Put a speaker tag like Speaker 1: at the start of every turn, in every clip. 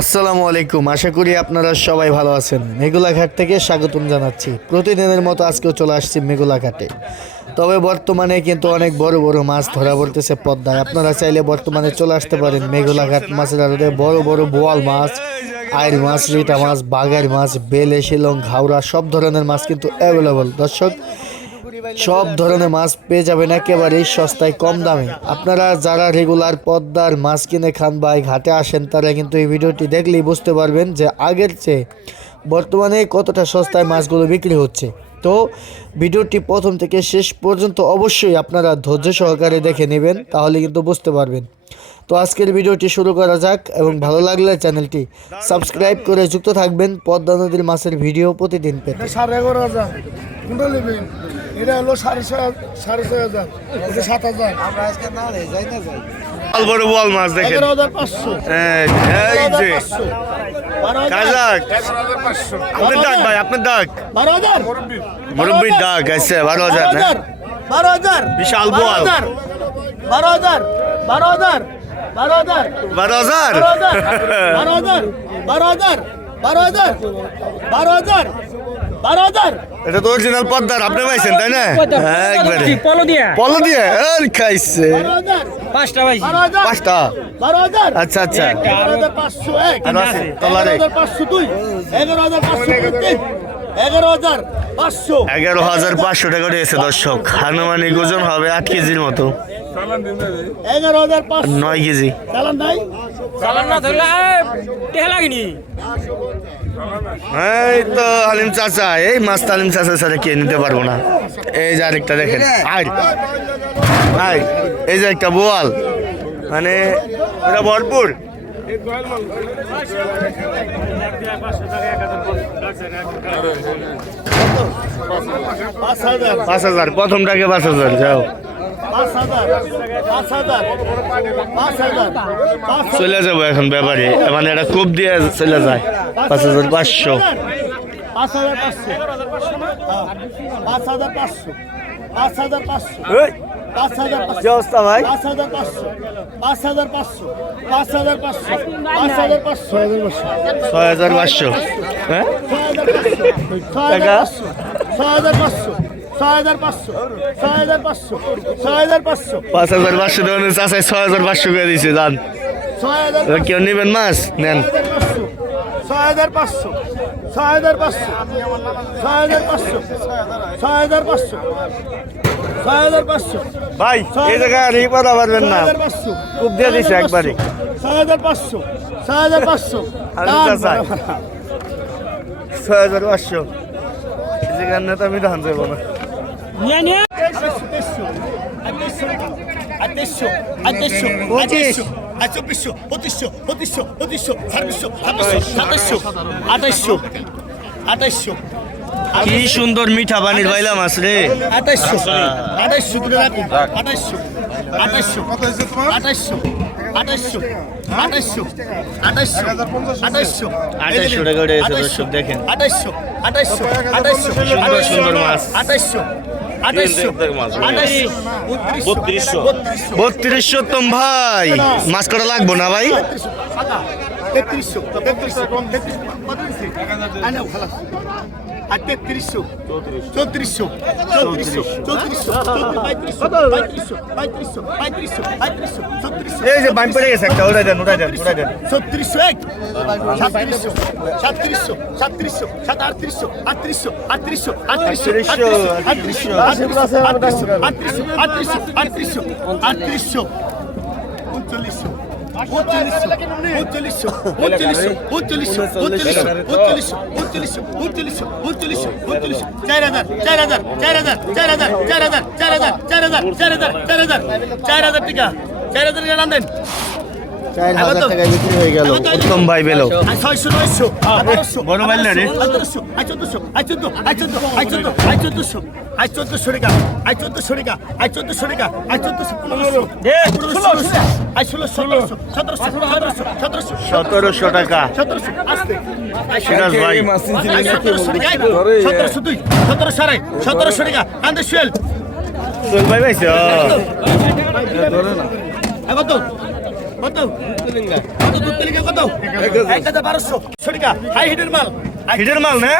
Speaker 1: আসসালামু আলাইকুম। আশা করি আপনারা সবাই ভালো আছেন। মেঘুলাঘাট থেকে স্বাগতম জানাচ্ছি। প্রতিদিনের মতো আজকেও চলে আসছি মেঘুলাঘাটে। তবে বর্তমানে কিন্তু অনেক বড় বড় মাছ ধরা পড়তেছে পদ্মায়। আপনারা চাইলে বর্তমানে চলে আসতে পারেন মেঘুলাঘাট মাছের আড়তে। বড় বড় বোয়াল মাছ আয়ের মাছ রিটা মাছ, বাঘের মাছ, বেলে, শিলং ঘাওড়া সব ধরনের মাছ কিন্তু অ্যাভেলেবল দর্শক সব ধরনের মাছ পেয়ে যাবেন একেবারেই সস্তায়, কম দামে। আপনারা যারা রেগুলার পদ্মার মাছ কিনে খান বা ঘাটে আসেন, তারা কিন্তু এই ভিডিওটি দেখলেই বুঝতে পারবেন যে আগের চেয়ে বর্তমানে কতটা সস্তায় মাছগুলো বিক্রি হচ্ছে। তো ভিডিওটি প্রথম থেকে শেষ পর্যন্ত অবশ্যই আপনারা ধৈর্য সহকারে দেখে নেবেন, তাহলে কিন্তু বুঝতে পারবেন। তো আজকের ভিডিওটি শুরু করা যাক এবং ভালো লাগলে চ্যানেলটি সাবস্ক্রাইব করে যুক্ত থাকবেন পদ্মা নদীর মাছের ভিডিও প্রতিদিন পেতে।
Speaker 2: এটা সাড়ে এগারো হাজার কোনটা নেবেন এটা হলো সাড়ে ছয় সাড়ে ছয় হাজার এটা সাত হাজার
Speaker 1: বড় বড় বোয়াল মাছ দেখেন
Speaker 2: এগারো হাজার পাঁচশো
Speaker 1: এই
Speaker 2: এগারো হাজার
Speaker 1: যে
Speaker 2: পাঁচশো বারো হাজার
Speaker 1: কাজাক আপনার ডাক ভাই আপনার ডাক
Speaker 2: বারো হাজার
Speaker 1: মুরব্বীর ডাক আছে বারো হাজার
Speaker 2: বারো
Speaker 1: না
Speaker 2: হাজার বারো হাজার
Speaker 1: বিশাল
Speaker 2: বারো
Speaker 1: বোয়াল।
Speaker 2: হাজার বারো হাজার বারো হাজার বারো হাজার
Speaker 1: বারো হাজার
Speaker 2: বারো হাজার বারো হাজার বারো হাজার বারো হাজার বারো হাজার।
Speaker 1: এটা তো অরিজিনাল পদ্মার আপনি পাইছেন তাই না? একবারে।
Speaker 3: পলো দিয়ে?
Speaker 1: পলো দিয়ে? আর খাইছে।
Speaker 3: পাঁচটা পাইছি।
Speaker 1: পাঁচটা?
Speaker 2: বারো হাজার।
Speaker 1: আচ্ছা আচ্ছা।
Speaker 2: এগারো হাজার পাঁচশো এক। এগারো
Speaker 1: তলারে।
Speaker 2: হাজার পাঁচশো দুই। এগারো হাজার পাঁচশো তিন এগারো হাজার পাঁচশো।
Speaker 1: এগারো হাজার পাঁচশো টাকা দিয়েছে দর্শক। আনুমানিক ওজন হবে আট কেজির মতো।
Speaker 2: এগারো হাজার পাঁচশো।
Speaker 1: নয় কেজি।
Speaker 2: চালান নাই?
Speaker 3: চালান না ধরলে লাগেনি।
Speaker 1: এই তো হালিম চাচা এই মাছ তালিম চাচা ছাড়া কে নিতে পারব না। এই যে আরেকটা দেখেন আই আই এই যে একটা বোয়াল। মানে ওটা ভরপুর।
Speaker 2: পাঁচ হাজার
Speaker 1: পাঁচ হাজার প্রথমটাকে পাঁচ হাজার যাও।
Speaker 2: পাঁচ হাজার পাঁচ হাজার পাঁচ হাজার পাঁচ
Speaker 1: চলে যাব এখন ব্যাপারে। মানে এটা কোপ দিয়ে চলে যায়। পাঁচ হাজার পাঁচশো।
Speaker 2: পাঁচ হাজার পাঁচশো। পাঁচ হাজার পাঁচশো পাঁচ হাজার পাঁচশো পাঁচ হাজার পাঁচশো
Speaker 1: কি অবস্থা ভাই
Speaker 2: পাঁচ হাজার পাঁচশো পাঁচ হাজার পাঁচশো পাঁচ হাজার পাঁচশো পাঁচ হাজার পাঁচশো
Speaker 1: ছয় হাজার পাঁচশো হ্যাঁ
Speaker 2: ছয় হাজার পাঁচশো ছয় হাজার পাঁচশো ছয় হাজার পাঁচশো ছয় হাজার পাঁচশো
Speaker 1: পাঁচ হাজার পাঁচশো দেবেন চাষায় ছয় হাজার পাঁচশো করে দিয়েছে যান
Speaker 2: ছয় হাজার
Speaker 1: এবার কেউ নেবেন মাছ নেন
Speaker 2: ছয় হাজার পাঁচশো ছয় হাজার পাঁচশো ছয় হাজার পাঁচশো ছয় হাজার পাঁচশো ছয় হাজার পাঁচশো
Speaker 1: ভাই এই জায়গায় আর ই কথা পারবেন না। খুব দিয়ে দিছে একবারে।
Speaker 2: ছয় হাজার পাঁচশো। ছয় হাজার পাঁচশো।
Speaker 1: ছয় হাজার পাঁচশো। এই জায়গার নেতা আমি ধান যাব না।
Speaker 2: চব্বিশশো পঁচিশশো পঁচিশশো পঁচিশশো ছাব্বিশশো সাতাশশো আঠাইশশো আঠাইশশো।
Speaker 1: কি সুন্দর মিঠা পানির বাইলা মাছ রে
Speaker 2: আঠাইশশো আঠাইশশো করে রাখুন। আঠাইশশো। আঠাইশো আঠাইশশো। আঠাইশশো। আঠাইশশো। আঠাইশশো। আঠাইশশো।
Speaker 1: আঠাইশশো টাকা করে দর্শক দেখেন।
Speaker 2: আঠাইশশো। আঠাইশশো। আঠাইশশো।
Speaker 1: সুন্দর সুন্দর মাছ।
Speaker 2: আঠাইশশো। আঠাইশশো। আঠাইশশো। বত্রিশশো।
Speaker 1: তোম ভাই। মাছ কটা লাগবো না ভাই?
Speaker 2: তেত্রিশশো। তেত্রিশশো। আর তেত্রিশশো চৌত্রিশশো চৌত্রিশশো চৌত্রিশশো পঁয়ত্রিশশো পঁয়ত্রিশশো পঁয়ত্রিশশো পঁয়ত্রিশশো ছত্রিশশো
Speaker 1: এই যে বাইম পড়ে গেছে একটা ওটাই দেন ওটাই দেন ওটাই দেন
Speaker 2: ছত্রিশশো এক সাতত্রিশশো সাতত্রিশশো সাতত্রিশশো সাত আটত্রিশশো আটত্রিশশো আটত্রিশশো আটত্রিশশো আটত্রিশশো আটত্রিশশো আটত্রিশশো আটত্রিশশো আটত্রিশশো আটত্রিশশো উনচল্লিশশো উনচল্লিশশো চার হাজার টাকা চার হাজার টাকা নাম দেন
Speaker 1: চার হাজার টাকায় বিক্রি হয়ে গেল। উত্তম ভাই পেল
Speaker 2: আর ছয়শো নয়শো আর বারোশো
Speaker 1: বড় মাইল না রে?
Speaker 2: আর তেরোশো আর চোদ্দশো আর চোদ্দ আর চোদ্দ আর চোদ্দ আর চোদ্দশো আর চোদ্দশো রেখা আর চোদ্দশো রেখা আর চোদ্দশো রেখা আর চোদ্দশো পনেরোশো ষোলোশো। আর ষোলো ষোলোশো সতেরোশো সতেরোশো সতেরোশো
Speaker 1: সতেরোশো টাকা।
Speaker 2: সতেরোশো আসতে।
Speaker 1: সিরাজ ভাই।
Speaker 2: সতেরোশো টাকা সতেরোশো দুই সতেরোশো আড়াই সতেরোশো টাকা কান্দে শুয়েল।
Speaker 1: চল ভাই পাইছো?
Speaker 2: কত কত কত দুধ তেলিকা কত এক হাজার বারোশো ছড়িকা হাই হিটের মাল
Speaker 1: হিটের মাল না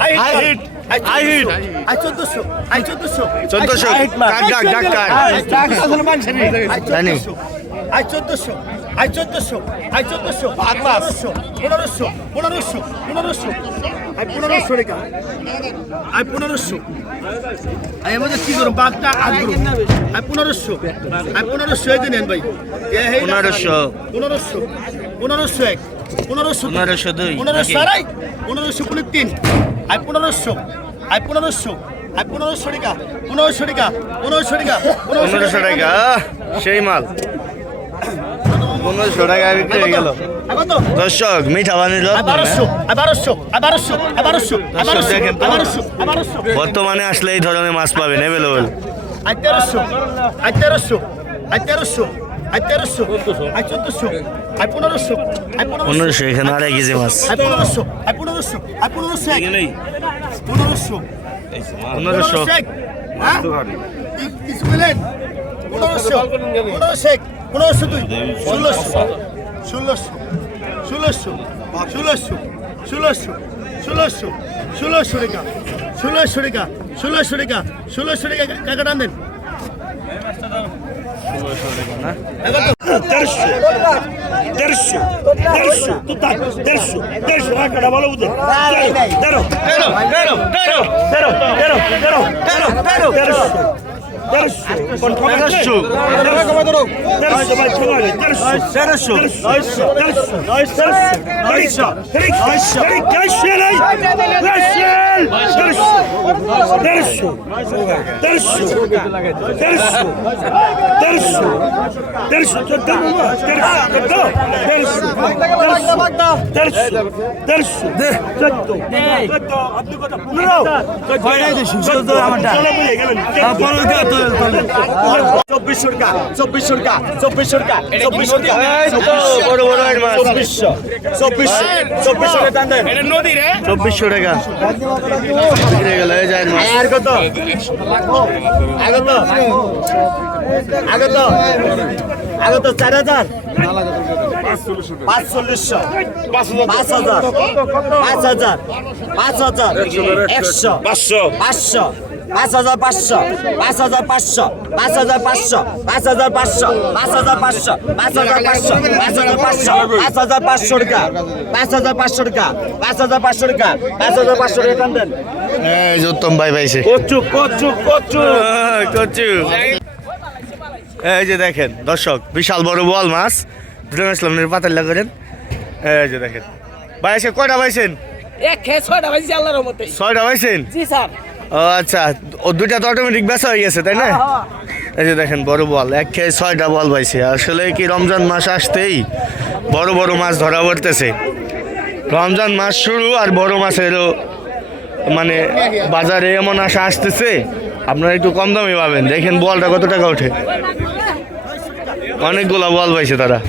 Speaker 2: high
Speaker 1: high
Speaker 2: heat
Speaker 1: heat heat
Speaker 2: I চোদ্দশো আই চোদ্দশো
Speaker 1: 1400 কাট, কাট, কাট, কাট। জানি।
Speaker 2: আই চোদ্দশো আই চোদ্দশো আই চোদ্দশো পনেরোশো পনেরোশো পনেরোশো পনেরোশো আই পনেরোশো রেখা আই পনেরোশো। আই আমাদের কি করুন বাঘটা আগ করুন আই পনেরোশো। আই পনেরোশো এই নেন ভাই।
Speaker 1: 1500
Speaker 2: পনেরোশো। পনেরোশো। এক। পনেরোশো
Speaker 1: 1502
Speaker 2: পনেরোশো
Speaker 1: নাকি?
Speaker 2: আড়াই। পনেরোশো তিন। আই পনেরোশো। আই পনেরোশো। পনেরোশো টাকা পনেরোশো টাকা পনেরোশো টাকা
Speaker 1: পনেরোশো টাকা। সেই মাল। পনেরোশো টাকা বিক্রি হয়ে গেল। দর্শক মিঠা
Speaker 2: পানির হ্যাঁ।
Speaker 1: বর্তমানে আসলে এই ধরনের মাছ পাবেন অ্যাভেলেবেল
Speaker 2: আঠারোশো আঠারোশো আঠারোশো পনেরোশো
Speaker 1: এখানে আড়াই কেজি মাছ।
Speaker 2: পনেরোশো পনেরোশো পনেরোশো পনেরোশো
Speaker 1: পনেরোশো।
Speaker 2: পনেরোশো দুই ষোলোশো ষোলোশো ষোলোশো ষোলোশো ষোলোশো ষোলোশো ষোলোশো রেখা ষোলোশো রেখা ষোলোশো রেখা ষোলোশো রেখা কাকা টান দেন।
Speaker 4: দেড়শো দেড়শো দেড়শো তো তাক দেড়শো দেড়শো টাকাটা ভালো বুঝে তেরো তেরো তেরো তেরো তেরো তেরো তেরো তেরো তেরো তেরোশো দেড়শো দেড়শো দেড়শো পনেরো চব্বিশ সরকার চব্বিশ সরকার চব্বিশ সরকার চব্বিশ সরকার চব্বিশশো চব্বিশশো চব্বিশশো টাকা দেন।
Speaker 1: চব্বিশশো টাকা
Speaker 4: আর কত? আগত আগত আগত চার হাজার? পাঁচ চল্লিশশো পাঁচ হাজার। পাঁচ হাজার। পাঁচ হাজার। একশো। পাঁচশো। পাঁচশো। পাঁচ হাজার পাঁচশো পাঁচ হাজার পাঁচশো পাঁচ হাজার পাঁচশো পাঁচ হাজার পাঁচশো পাঁচ হাজার পাঁচশো পাঁচ হাজার পাঁচশো পাঁচ হাজার পাঁচশো পাঁচ হাজার পাঁচশো টাকা পাঁচ হাজার পাঁচশো টাকা পাঁচ হাজার পাঁচশো টাকা পাঁচ হাজার পাঁচশো টাকা দেন
Speaker 1: এই যে উত্তম ভাই পাইছে
Speaker 4: কচু কচু কচু
Speaker 1: কচু এই যে দেখেন দর্শক বিশাল বড় বল মাছ দুটো ইসলামের পাতাল্লা করেন এই যে দেখেন ভাই এসে কয়টা পাইছেন
Speaker 3: ছয়টা বাজি আল্লাহর মতে
Speaker 1: ছয়টা পাইছেন
Speaker 3: জি স্যার
Speaker 1: ও আচ্ছা। ও দুইটা তো অটোমেটিক বেচা হয়ে গেছে তাই না? এই যে দেখেন বড় বল এক খেয়ে ছয়টা বল পাইছে। আসলে কি রমজান মাস আসতেই বড় বড় মাছ ধরা পড়তেছে। রমজান মাস শুরু আর বড় মাছেরও মানে বাজারে এমন আশা আসতেছে আপনারা একটু কম দামে পাবেন। দেখেন বলটা কত টাকা ওঠে। অনেকগুলো বল পাইছে তারা।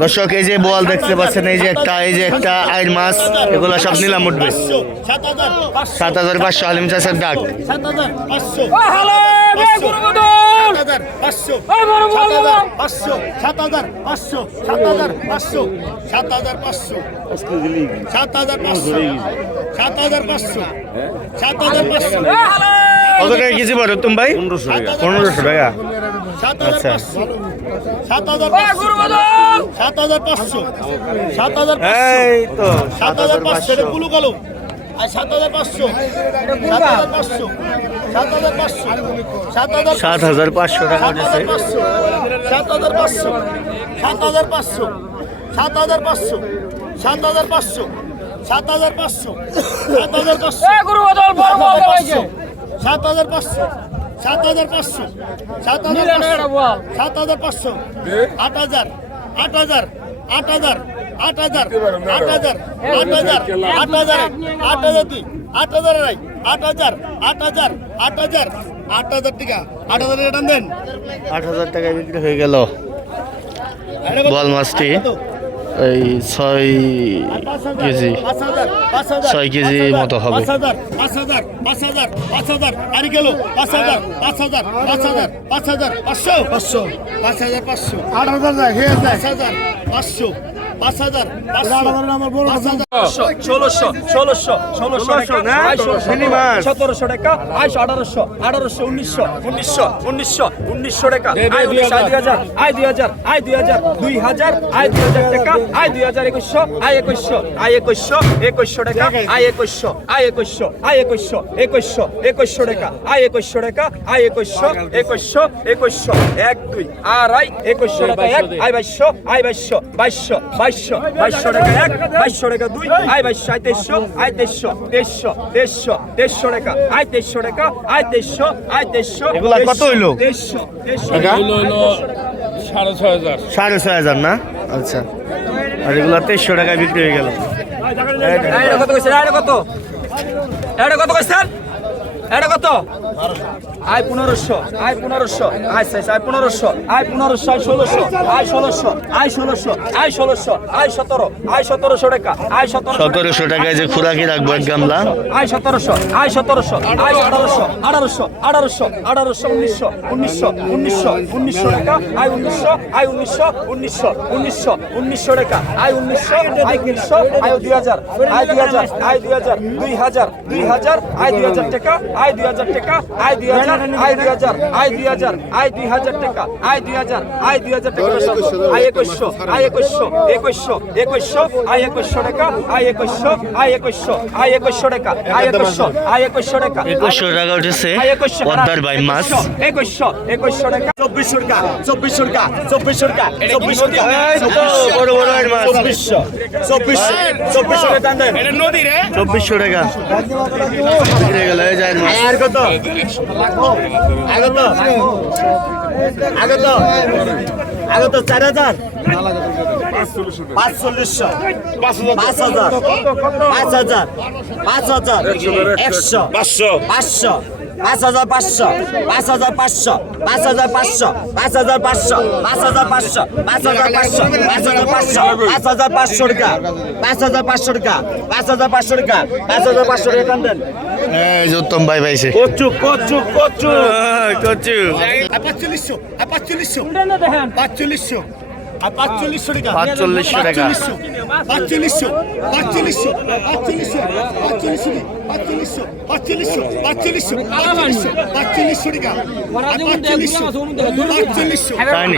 Speaker 1: দর্শক এই যে বল দেখতে পাচ্ছেন এই যে একটা এই যে একটা আইন মাছ এগুলো সব নিলাম উঠবে।
Speaker 2: সাত হাজার পাঁচশো
Speaker 1: আলিম চাষের ডাক।
Speaker 2: হাজার পাঁচশো সাত হাজার পাঁচশো সাত হাজার পাঁচশো সাত হাজার পাঁচশো সাত হাজার পাঁচশো সাত হাজার পাঁচশো সাত হাজার পাঁচশো সাত হাজার পাঁচশো
Speaker 1: কত টাকা কেজি পড়ে তুমি ভাই পনেরোশো টাকা পনেরোশো টাকা আচ্ছা।
Speaker 2: সাত হাজার সাত হাজার পাঁচশো সাত হাজার
Speaker 1: এই
Speaker 2: পাঁচশো
Speaker 1: তো
Speaker 2: সাত হাজার পাঁচশো কুলু কালো সাত হাজার পাঁচশো সাত হাজার পাঁচশো সাত হাজার পাঁচশো সাত হাজার
Speaker 1: সাত হাজার পাঁচশো টাকা
Speaker 2: সাত হাজার
Speaker 1: উঠেছে
Speaker 2: পাঁচশো সাত হাজার পাঁচশো সাত হাজার পাঁচশো সাত হাজার পাঁচশো সাত হাজার পাঁচশো সাত হাজার পাঁচশো সাত হাজার পাঁচশো সাত হাজার পাঁচশো সাত হাজার পাঁচশো সাত হাজার পাঁচশো আট হাজার আট হাজার আট হাজার আট হাজার আট হাজার আট হাজার আট হাজার আট হাজার দুই আট হাজার আড়াই আট হাজার আট হাজার আট হাজার আট হাজার টাকা আট হাজার রিটার্ন দেন
Speaker 1: আট হাজার টাকায় বিক্রি হয়ে গেল বল মাছটি এই ছয় কেজি
Speaker 2: পাঁচ হাজার পাঁচ হাজার
Speaker 1: ছয় কেজি মতো হবে।
Speaker 2: পাঁচ হাজার পাঁচ হাজার পাঁচ হাজার পাঁচ হাজার আর গেল পাঁচ হাজার পাঁচ হাজার পাঁচ হাজার পাঁচ হাজার পাঁচশো পাঁচশো পাঁচ হাজার পাঁচশো আট হাজার পাঁচ হাজার পাঁচশো পাঁচ হাজার
Speaker 5: ষোলোশো ষোলোশো ষোলোশো সতেরোশো টাকা আইশো আঠারোশো আঠারোশো উনিশশো উনিশশো উনিশশো উনিশশো টাকা। আয় দুই হাজার আয় দুই হাজার আয় দুই হাজার দুই হাজার আয় দুই হাজার টাকা আয় দুই হাজার একুশশো আয় একুশশো আয় একুশশো একুশশো টাকা আয় একুশশো আয় একুশশো আয় একুশশো একুশশো একুশশো টাকা আয় একুশশো টাকা আয় একুশশো একুশশো একুশশো এক দুই আড়াই একুশশো টাকা এক আয় বাইশশো আয় বাইশশো বাইশশো বাইশশো বাইশশো টাকা এক বাইশশো টাকা দুই আয় বাইশশো আয় তেইশশো আয় তেইশশো তেইশশো তেইশশো তেইশশো টাকা আয় তেইশশো টাকা আয় তেইশশো আয় তেইশশো
Speaker 1: এগুলা কত হইল?
Speaker 5: তেইশশো তেইশশো
Speaker 3: সাড়ে ছয় হাজার।
Speaker 1: সাড়ে ছয় হাজার না? আচ্ছা। আর এগুলো তেইশশো টাকায় বিক্রি হয়ে গেল।
Speaker 5: কত কইছেন কত? এটা কত কইছেন এটা কত? আয় পনেরোশো আয় পনেরোশো আয় শেষ আয় পনেরোশো আয় পনেরোশো আয় ষোলোশো আয় ষোলোশো আয় ষোলোশো আয় ষোলোশো আয় সতেরো আয় সতেরোশো টাকা আয় সতেরো
Speaker 1: সতেরোশো টাকায় যে খুরাকি রাখব এক গামলা?
Speaker 5: আয় সতেরোশো আয় সতেরোশো আয় আঠারোশো আঠারোশো আঠারোশো আঠারোশো উনিশশো উনিশশো উনিশশো উনিশশো টাকা আয় উনিশশো আয় উনিশশো উনিশশো উনিশশো উনিশশো টাকা আয় উনিশশো আয় উনিশশো আয় দুই হাজার আয় দুই হাজার আয় দুই হাজার দুই হাজার দুই হাজার আয় দুই হাজার টাকা আয় দুই হাজার টাকা আয় দুই হাজার আয় দুই হাজার আয় দুই হাজার আয় দুই হাজার টাকা আয় দুই হাজার আয় দুই হাজার টাকা আয় একুশশো আয় একুশশো একুশশো একুশশো আয় একুশশো টাকা আয় একুশশো আয় একুশশো আয় একুশশো টাকা আয় একুশশো আয় একুশশো টাকা
Speaker 1: একুশশো টাকা উঠেছে
Speaker 5: আয় একুশশো
Speaker 1: পদ্মার বাই মাছ।
Speaker 5: একুশশো একুশশো টাকা
Speaker 2: চব্বিশশো টাকা চব্বিশশো টাকা চব্বিশশো টাকা চব্বিশশো টাকা
Speaker 1: বড় বড় মাছ।
Speaker 2: চব্বিশশো চব্বিশশো চব্বিশশো টাকা
Speaker 1: চব্বিশশো টাকা। হয়ে গেল যায়
Speaker 2: আর কত? আগত আগত আগত চার হাজার? পাঁচচল্লিশশো। পাঁচ হাজার। পাঁচ হাজার। পাঁচ হাজার। একশো।
Speaker 4: পাঁচশো।
Speaker 2: পাঁচশো। পাঁচ হাজার পাঁচশো পাঁচ হাজার পাঁচশো পাঁচ হাজার পাঁচশো পাঁচ হাজার পাঁচশো পাঁচ হাজার পাঁচশো পাঁচ হাজার পাঁচশো পাঁচ হাজার পাঁচশো পাঁচ হাজার পাঁচশো টাকা পাঁচ হাজার পাঁচশো টাকা পাঁচ হাজার পাঁচশো টাকা পাঁচ হাজার পাঁচশো টাকা দেন
Speaker 1: এই উত্তম ভাই পাইছে
Speaker 2: কচু কচু কচু
Speaker 1: কচু
Speaker 2: পাঁচচল্লিশশো পাঁচচল্লিশশো
Speaker 3: দেখেন
Speaker 2: পাঁচচল্লিশশো পাঁচচল্লিশশো টাকা।
Speaker 1: পাঁচচল্লিশশো টাকা।
Speaker 2: পাঁচচল্লিশশো। পাঁচচল্লিশশো পাঁচচল্লিশশো পাঁচচল্লিশশো পাঁচচল্লিশশো পাঁচচল্লিশশো পাঁচচল্লিশশো পাঁচচল্লিশশো পাঁচচল্লিশশো টাকা। পাঁচচল্লিশশো পাঁচচল্লিশশো।
Speaker 1: তাই নি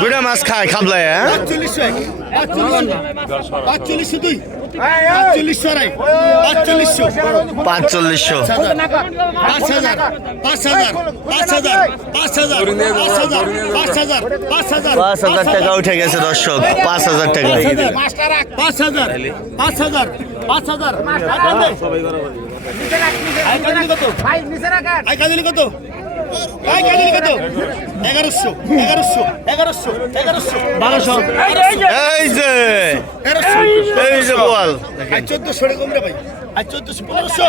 Speaker 1: দুটা মাছ খায় খাবলায় হ্যাঁ?
Speaker 2: পাঁচচল্লিশশো পাঁচচল্লিশশো দুই। পাঁচচল্লিশশো পাঁচ হাজার পাঁচ হাজার পাঁচ হাজার পাঁচ হাজার পাঁচ হাজার পাঁচ হাজার পাঁচ হাজার
Speaker 1: পাঁচ হাজার টাকা উঠে গেছে দর্শক। পাঁচ হাজার টাকা
Speaker 2: পাঁচ হাজার পাঁচ হাজার পাঁচ হাজার কত? এগারোশো এগারোশো এগারোশো এগারোশো। বারোশো
Speaker 1: এই যে এই যে। বল।
Speaker 2: আর চোদ্দশো রে কমরে ভাই। আর চোদ্দশো। পনেরোশো।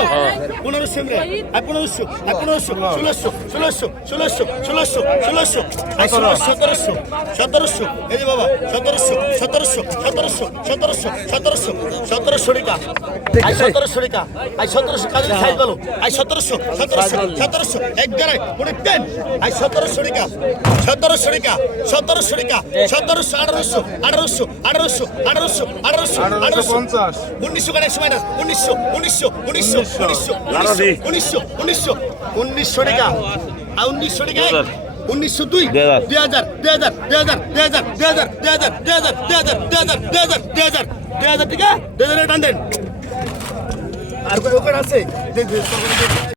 Speaker 2: পনেরোশো রে। আর পনেরোশো। আর পনেরোশো। ষোলোশো। ষোলোশো। ষোলোশো। ষোলোশো। ষোলোশো। আর ষোলোশো। সতেরোশো। সতেরোশো। এই যে বাবা সতেরোশো। সতেরোশো। সতেরোশো। সতেরোশো। সতেরোশো। সতেরোশো রেখা আই সতেরোশো রেখা আই সতেরোশো কাজে সাইজ বলো। আই সতেরোশো। সতেরোশো। সতেরোশো। এক টেন আই সতেরোশো রেখা সতেরোশো রেখা সতেরোশো রেখা সতেরোশো আঠারোশো আঠারোশো আঠারোশো আঠারোশো আঠারোশো আঠারোশো উনিশশো একশো মাইনাস উনিশশো উনিশশো উনিশশো উনিশশো উনিশশো উনিশশো উনিশশো উনিশশো টাকা আর উনিশশো টাকা উনিশশো দুই দুই হাজার দুই হাজার দুই হাজার দুই হাজার দুই হাজার দুই হাজার দুই হাজার দুই হাজার দুই হাজার দুই হাজার দুই হাজার দুই হাজার টাকা দুই হাজার টান দেন আর ওখানে আছে